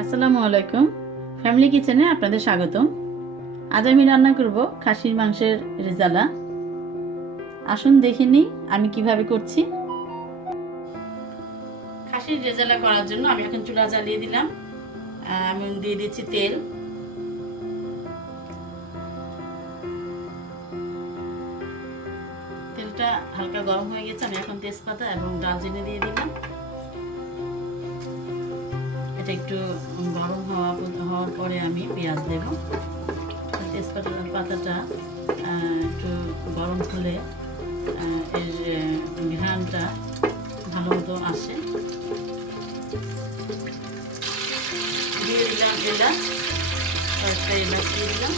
আসসালামু আলাইকুম। ফ্যামিলি কিচেনে আপনাদের স্বাগতম। আজ আমি রান্না করব খাসির মাংসের রেজালা। আসুন দেখে নিই আমি কিভাবে করছি। খাসির রেজালা করার জন্য আমি এখন চুলা জ্বালিয়ে দিলাম। আমি দিয়ে দিচ্ছি তেল। তেলটা হালকা গরম হয়ে গেছে। আমি এখন তেজপাতা এবং দারচিনি দিয়ে দিলাম। এটা একটু গরম হওয়ার পরে আমি পেঁয়াজ দেব। তেজপাতাটা একটু গরম হলে এর ঘ্রাণটা ভালো মতো আসে। দিয়ে দিলাম এলাচ, কয়েকটা এলাচ দিয়ে দিলাম।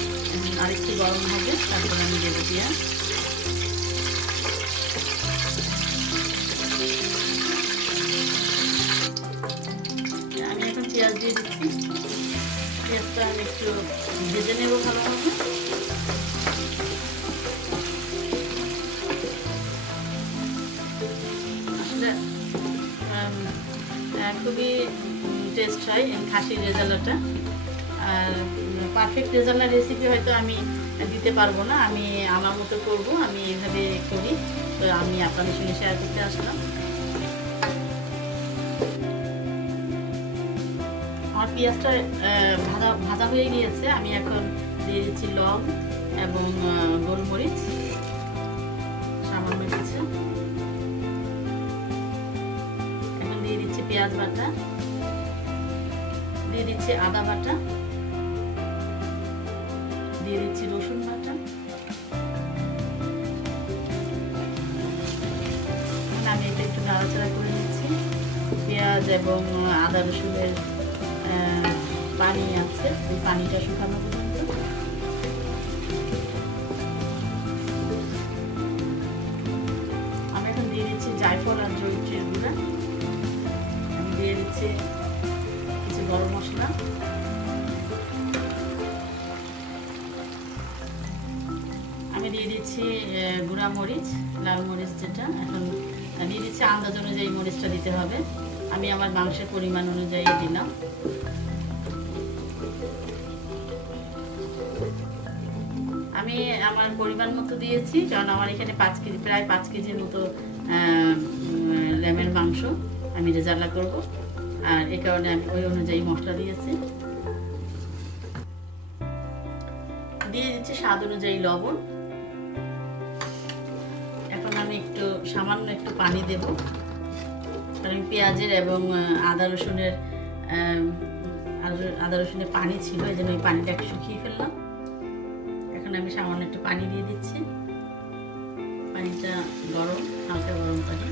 আরেকটু গরম হবে, তারপর আমি দেবো পেঁয়াজ। আমি এখন পেঁয়াজ দিয়ে দিচ্ছি। পেঁয়াজটা আমি একটু ভেজে নেব ভালোভাবে। আসলে খুবই টেস্ট হয় এই খাসির রেজালাটা। আর পারফেক্ট রেজালা রেসিপি হয়তো আমি দিতে পারবো না, আমি আমার মতো করব, আমি এইভাবে করি। তো আমি আপনাদের সঙ্গে শেয়ার করতে আসলাম। আমার পেঁয়াজটা ভাজা হয়ে গিয়েছে। আমি এখন দিয়ে দিচ্ছি লং এবং গোলমরিচ সামান্য কিছু। এখন দিয়ে দিচ্ছি পেঁয়াজ বাটা, দিয়ে দিচ্ছি আদা বাটা, দিয়ে দিচ্ছি রসুন বাটা। আমি এটা একটু নাড়াচাড়া করে নিচ্ছি। পেঁয়াজ এবং আদা রসুনের পানি আছে, এই পানিটা শুকানো পর্যন্ত। আমি এখন দিয়ে দিচ্ছি জায়ফল আর জয়িত্রীর গুঁড়া। আমি দিয়ে দিচ্ছি কিছু গরম মশলা। আমি দিয়ে দিচ্ছি গুঁড়া মরিচ, লাল মরিচ যেটা। এখন দিয়ে দিচ্ছি আন্দাজ অনুযায়ী মরিচটা দিতে হবে। আমি আমার মাংসের পরিমাণ অনুযায়ী দিলাম। আমি আমার পরিমাণ মতো দিয়েছি, কারণ আমার এখানে প্রায় 5 কেজির মতো ল্যামের মাংস আমি রেজালা করব, আর এই কারণে আমি ওই অনুযায়ী মশলা দিয়েছি। দিয়ে দিচ্ছি স্বাদ অনুযায়ী লবণ। এখন আমি সামান্য একটু পানি দেব, কারণ পেঁয়াজের এবং আদা রসুনের পানি ছিল, এই জন্য ওই পানিটা একটু শুকিয়ে ফেললাম। এখন আমি সামান্য একটু পানি দিয়ে দিচ্ছি। পানিটা গরম, হালকা গরম পানি।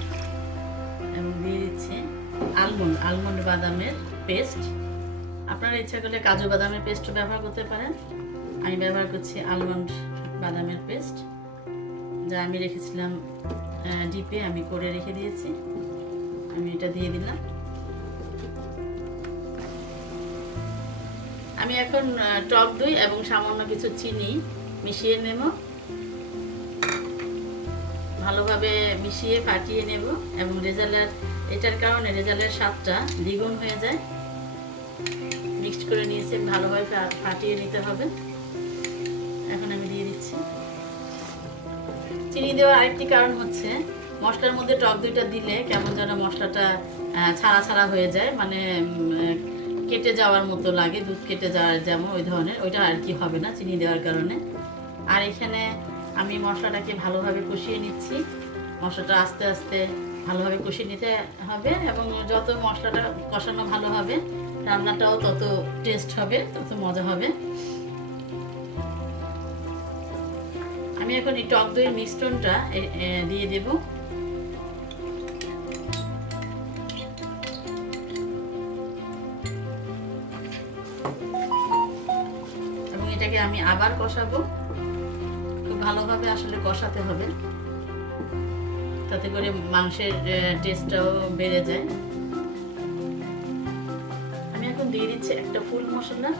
এবং দিয়ে দিচ্ছি আলমন্ড বাদামের পেস্ট। আপনারা ইচ্ছা করলে কাজু বাদামের পেস্টও ব্যবহার করতে পারেন। আমি ব্যবহার করছি আলমন্ড বাদামের পেস্ট, যা আমি রেখেছিলাম ডিপে, আমি করে রেখে দিয়েছি। আমি এটা দিয়ে দিলাম। আমি এখন টক দই এবং সামান্য কিছু চিনি মিশিয়ে নেব। ভালোভাবে মিশিয়ে ফাটিয়ে নেব, এবং এটার কারণে রেজালার স্বাদটা দ্বিগুণ হয়ে যায়। মিক্সড করে নিয়েছি, ভালোভাবে ফাটিয়ে নিতে হবে। এখন আমি দিয়ে দিচ্ছি চিনি। দেওয়ার আরেকটি কারণ হচ্ছে, মশলার মধ্যে টক দইটা দিলে কেমন যেন মশলাটা ছাড়া ছাড়া হয়ে যায়, মানে কেটে যাওয়ার মতো লাগে, দুধ কেটে যাওয়ার যেমন ওই ধরনের, ওইটা আর কি হবে না চিনি দেওয়ার কারণে। আর এখানে আমি মশলাটাকে ভালোভাবে কষিয়ে নিচ্ছি। মশলাটা আস্তে আস্তে ভালোভাবে কষিয়ে নিতে হবে, এবং যত মশলাটা কষানো ভালো হবে, রান্নাটাও তত টেস্ট হবে, তত মজা হবে। আমি এখন এই টক দইয়ের মিশ্রণটা দিয়ে দেব। এবং এটাকে আমি আবার কষাবো। খুব ভালোভাবে আসলে কষাতে হবে, তাতে করে মাংসের টেস্টটাও বেড়ে যায়। আমি এখন দিয়ে দিচ্ছি একটা ফুল মশলা।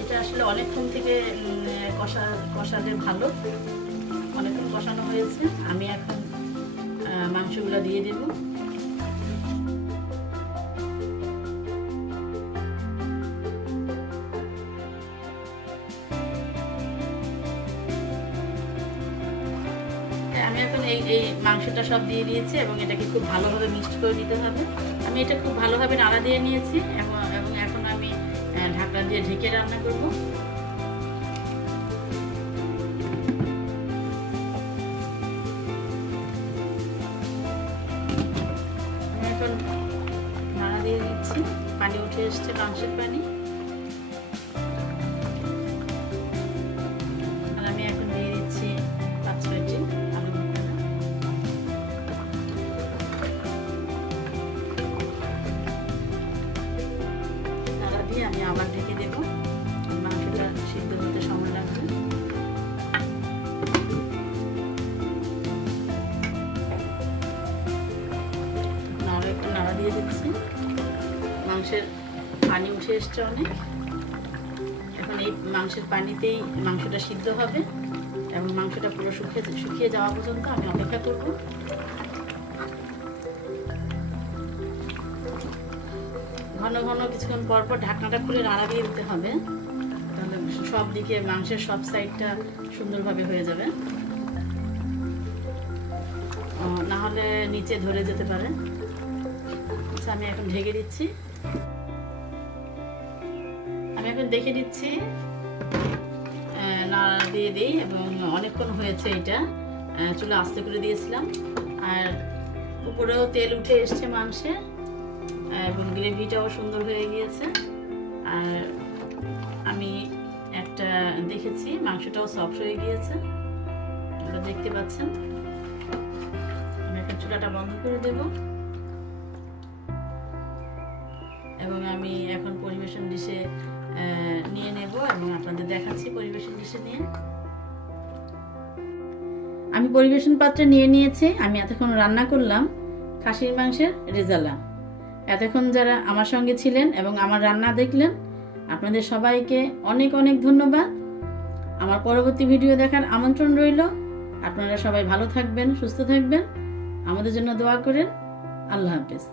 এটা আসলে অনেকক্ষণ থেকে কষালে ভালো। অনেকক্ষণ কষানো হয়েছে। আমি এখন মাংস মাংসগুলো দিয়ে দেব। আমি এখন এই মাংসটা সব দিয়ে দিয়েছি এবং এটাকে খুব ভালোভাবে মিক্সড করে নিতে হবে। আমি এটা খুব ভালোভাবে নাড়া দিয়ে নিয়েছি এবং এখন আমি ঢাকনা দিয়ে ঢেকে রান্না করব। আমি এখন নাড়া দিয়ে দিচ্ছি, পানি উঠে এসছে, মাংসের পানি। আর আমি এখন দিয়ে দিচ্ছি 5-6টি আলু ভুনা। নাড়া দিয়ে আমি আবার ঢেকে দেব, মাংসটা সিদ্ধ হতে সময় লাগবে। আরও একটু নাড়া দিয়ে দিচ্ছি। মাংসের পানি উঠে এসছে অনেক। এখন এই মাংসের পানিতেই মাংসটা সিদ্ধ হবে এবং মাংসটা পুরো শুকিয়ে যাওয়া পর্যন্ত আমি অপেক্ষা করব। ঘন ঘন কিছুক্ষণ পর পর ঢাকনাটা খুলে নাড়া দিয়ে দিতে হবে, তাহলে সব দিকে মাংসের সব সাইডটা সুন্দরভাবে হয়ে যাবে, না হলে নিচে ধরে যেতে পারে। আচ্ছা, আমি এখন ঢেকে দিচ্ছি। আমি এখন দেখে দিচ্ছি, নাড়া দিয়ে দিই এবং অনেকক্ষণ হয়েছে। এটা চুলা আস্তে করে দিয়েছিলাম আর উপরেও তেল উঠে এসছে মাংসে এবং গ্রেভিটাও সুন্দর হয়ে গিয়েছে। আর আমি একটা দেখেছি মাংসটাও সফট হয়ে গিয়েছে, এটা দেখতে পাচ্ছেন। আমি এখন চুলাটা বন্ধ করে দেব এবং আমি এখন পরিবেশন ডিশে নিয়ে নেব এবং আপনাদের দেখাচ্ছি পরিবেশন ডিশে নিয়ে। আমি পরিবেশন পাত্রে নিয়ে নিয়েছি। আমি এতক্ষণ রান্না করলাম খাসির মাংসের রেজালা। এতক্ষণ যারা আমার সঙ্গে ছিলেন এবং আমার রান্না দেখলেন, আপনাদের সবাইকে অনেক অনেক ধন্যবাদ। আমার পরবর্তী ভিডিও দেখার আমন্ত্রণ রইল। আপনারা সবাই ভালো থাকবেন, সুস্থ থাকবেন, আমাদের জন্য দোয়া করেন। আল্লাহ হাফেজ।